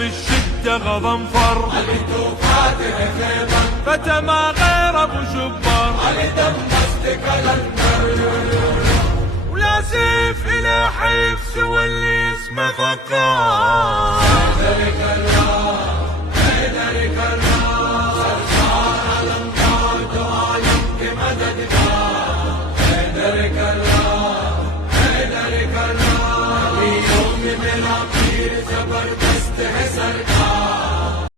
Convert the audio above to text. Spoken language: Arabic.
بالشدة غضنفر، علي توفاته خيبر، فتى ما غير ابو جبار، علي دمشق الانبر، ولا سيف الى حيف سوى اللي اسمه فقار. ذلك